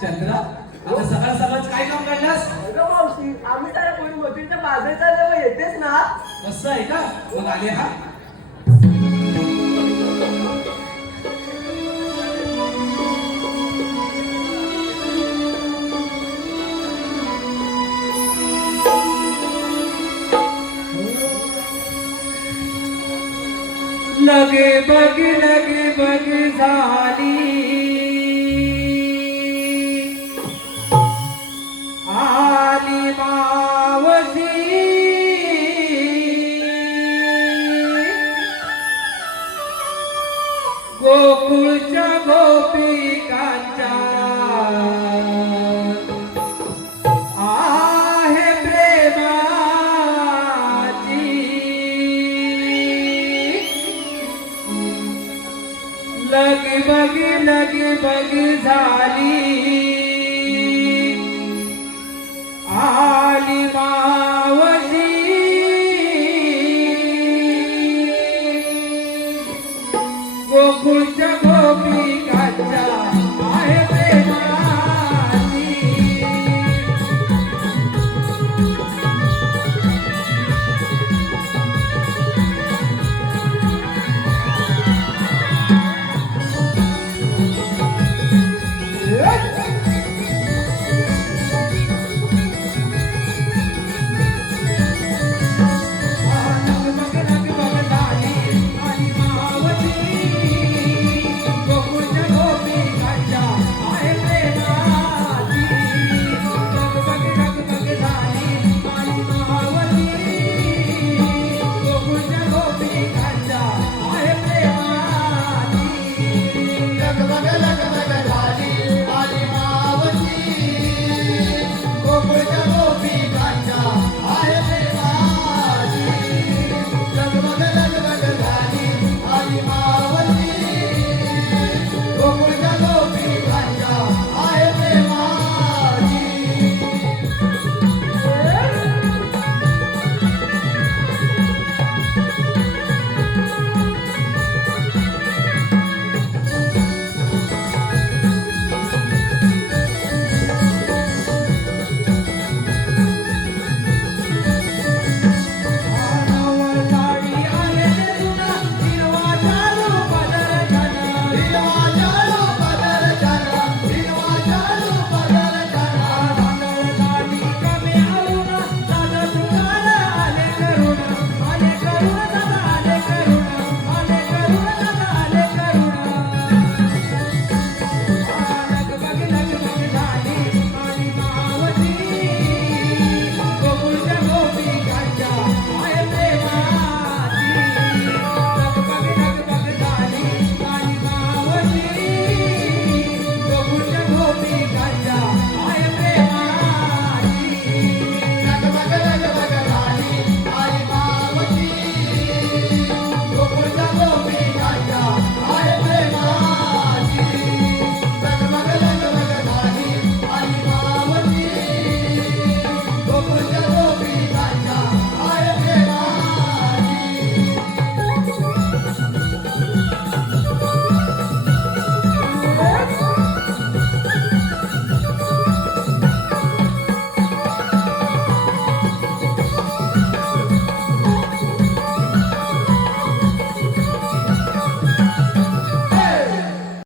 चंद्रा. आता सकाळ सकाळच काय काम काढलास? अगं मावशी आम्ही जरा कोणी मोठीच्या बाजार चालल्यावर येतेच ना. कसं आहे का? मग आले हा? लगे बग लगे बग झाली. गोकुळच्या गोपिकांच्या. आहे प्रेमाची. लग बग लग बग झाली. आ গোকুল চাবি কাঁচা